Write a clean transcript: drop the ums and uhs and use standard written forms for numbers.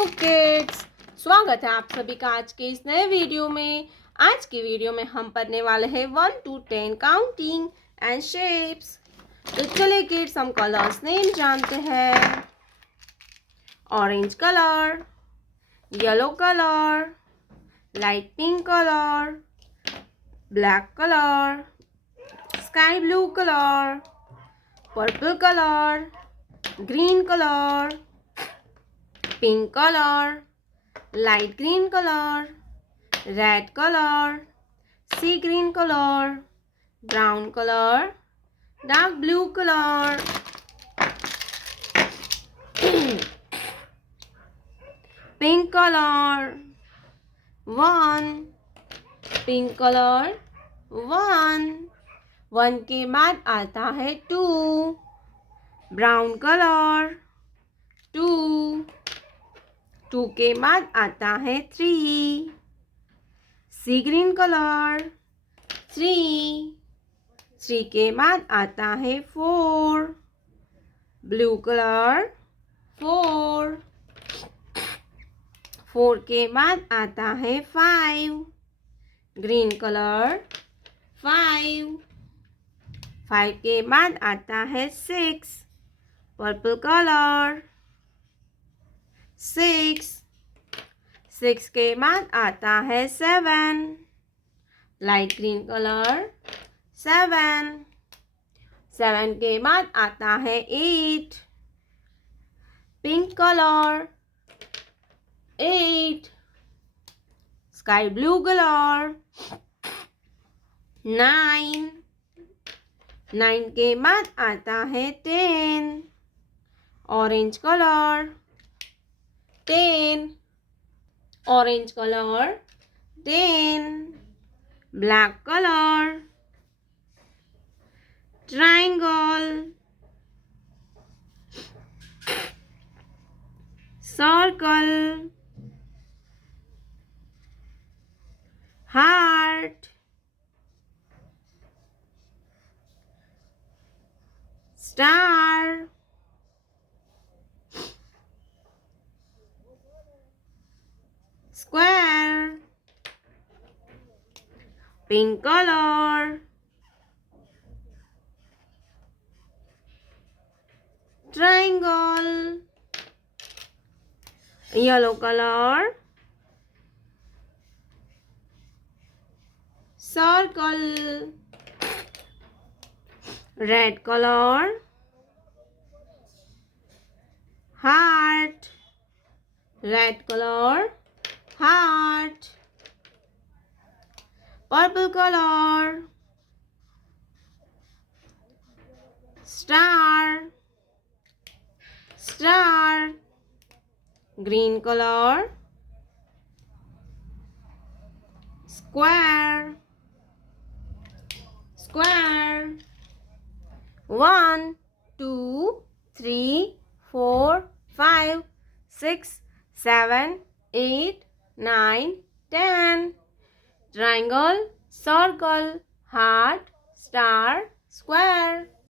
Hello kids, स्वागत है आप सभी का आज के इस नए वीडियो में। आज के वीडियो में हम पढ़ने वाले हैं 1 to 10 काउंटिंग एंड शेप्स। तो चलिए किड्स, हम कलर्स नेम जानते हैं। Orange colour, yellow colour, light pink colour, black colour, sky blue colour, purple colour, green colour, pink colour, light green colour, red colour, sea green colour, brown colour, dark blue colour. Pink colour 1, pink colour 1 के बाद आता है 2, brown colour 2 के बाद आता है 3, सी green colour 3 के बाद आता है 4, ब्लू कलर 4 के बाद आता है 5, ग्रीन कलर 5 के बाद आता है 6, पर्पल कलर 6 के बाद आता है 7, लाइट ग्रीन कलर 7 के बाद आता है 8, pink colour 8, sky blue colour 9 के बाद आता है 10, orange colour 10, orange colour 10, black colour, triangle, circle, heart, star, square, pink colour, triangle, yellow colour, circle, red colour, heart, red colour, heart, purple colour, star, green colour, square 1 2 3 4 5 6 7 8 9 10, triangle, circle, heart, star, square.